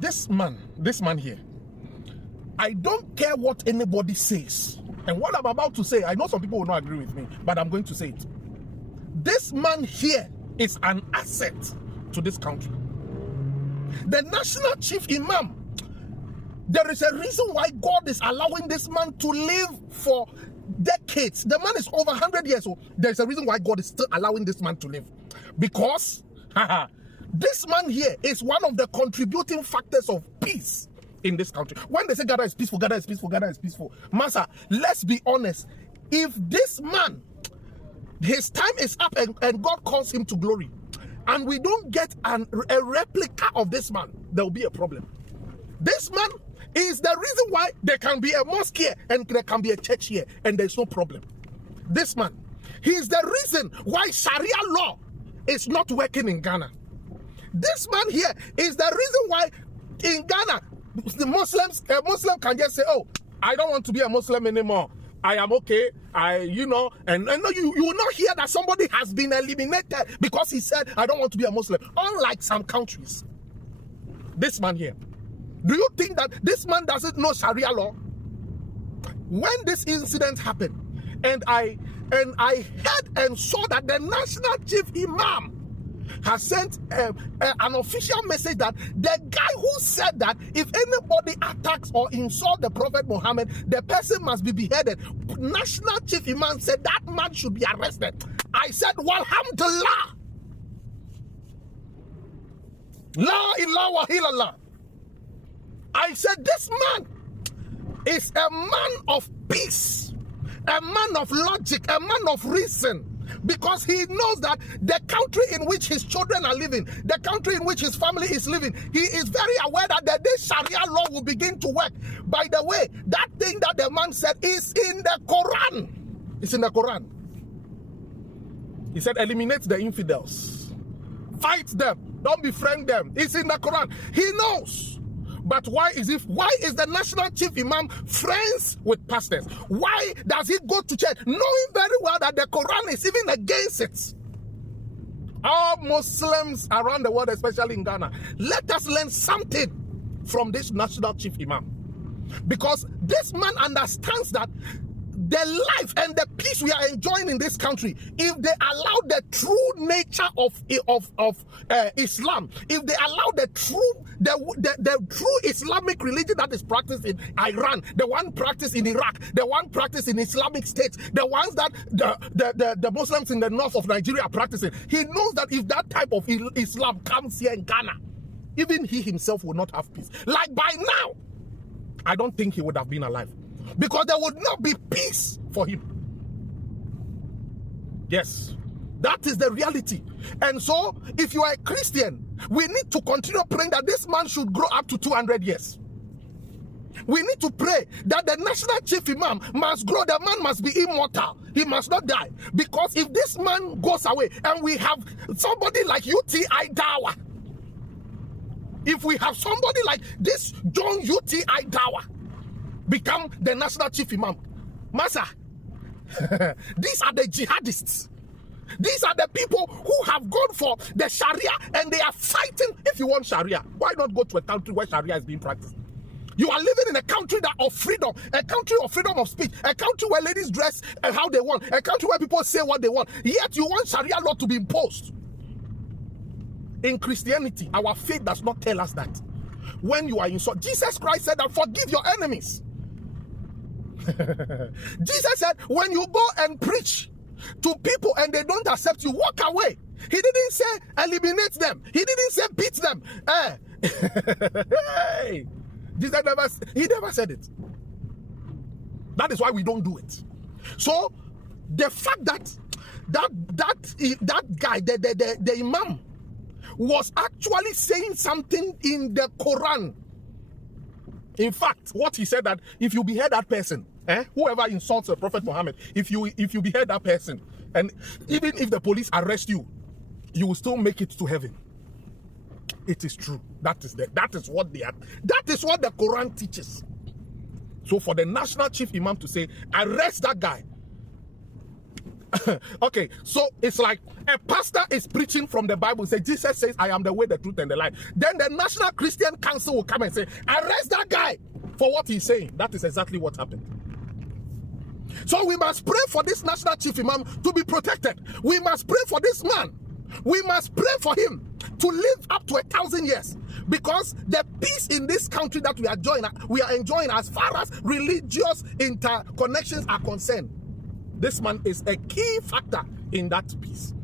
this man here, I don't care what anybody says. And what I'm about to say, I know some people will not agree with me, but I'm going to say it. This man here is an asset to this country. The national chief imam, there is a reason why God is allowing this man to live for decades. The man is over 100 years old. There's a reason why God is still allowing this man to live. Because this man here is one of the contributing factors of peace in this country. When they say Ghana is peaceful, Ghana is peaceful, Ghana is peaceful. Master, let's be honest. If this man, his time is up and God calls him to glory, and we don't get a replica of this man, there will be a problem. This man is the reason why there can be a mosque here and there can be a church here and there's no problem. This man, he is the reason why Sharia law is not working in Ghana. This man here is the reason why in Ghana, the Muslims, a Muslim can just say, oh, I don't want to be a Muslim anymore. I am okay. And you will not hear that somebody has been eliminated because he said, I don't want to be a Muslim. Unlike some countries. This man here. Do you think that this man doesn't know Sharia law? When this incident happened, and I heard and saw that the national chief imam has sent an official message that the guy who said that if anybody attacks or insults the Prophet Muhammad, the person must be beheaded. National chief imam said that man should be arrested. I said, walhamdulillah. La ilaha illallah. I said, this man is a man of peace, a man of logic, a man of reason, because he knows that the country in which his children are living, the country in which his family is living, he is very aware that the day Sharia law will begin to work. By the way, that thing that the man said is in the Quran. It's in the Quran. He said, eliminate the infidels. Fight them. Don't befriend them. It's in the Quran. He knows. But why is the national chief imam friends with pastors? Why does he go to church knowing very well that the Quran is even against it? All Muslims around the world, especially in Ghana, let us learn something from this national chief imam. Because this man understands that the life and the peace we are enjoying in this country, if they allow the true nature of Islam, if they allow the true Islamic religion that is practiced in Iran, the one practiced in Iraq, the one practiced in Islamic states, the ones that the Muslims in the north of Nigeria are practicing, he knows that if that type of Islam comes here in Ghana, even he himself will not have peace. Like by now, I don't think he would have been alive. Because there would not be peace for him. Yes, that is the reality. And so, if you are a Christian, we need to continue praying that this man should grow up to 200 years. We need to pray that the national chief imam must grow. The man must be immortal. He must not die. Because if this man goes away and we have somebody like UTI Dawa, if we have somebody like this John UTI Dawa become the national chief imam, Massa, these are the jihadists. These are the people who have gone for the Sharia and they are fighting. If you want Sharia, why not go to a country where Sharia is being practiced? You are living in a country of freedom, a country of freedom of speech, a country where ladies dress how they want, a country where people say what they want, yet you want Sharia law to be imposed. In Christianity, our faith does not tell us that. When you are insulted, Jesus Christ said that forgive your enemies. Jesus said, when you go and preach to people and they don't accept you, walk away. He didn't say eliminate them. He didn't say beat them. Hey. Jesus never said it. That is why we don't do it. So the fact that guy, the imam, was actually saying something in the Quran. In fact, what he said, that if you behead that person, whoever insults the Prophet Muhammad, if you behead that person, and even if the police arrest you, you will still make it to heaven. It is true. That is what the Quran teaches. So for the national chief imam to say, arrest that guy, Okay, so it's like a pastor is preaching from the Bible, say Jesus says, I am the way, the truth, and the life. Then the National Christian Council will come and say, arrest that guy for what he's saying. That is exactly what happened. So we must pray for this national chief imam to be protected. We must pray for this man. We must pray for him to live up to 1,000 years, because the peace in this country that we are enjoying as far as religious interconnections are concerned, this man is a key factor in that peace.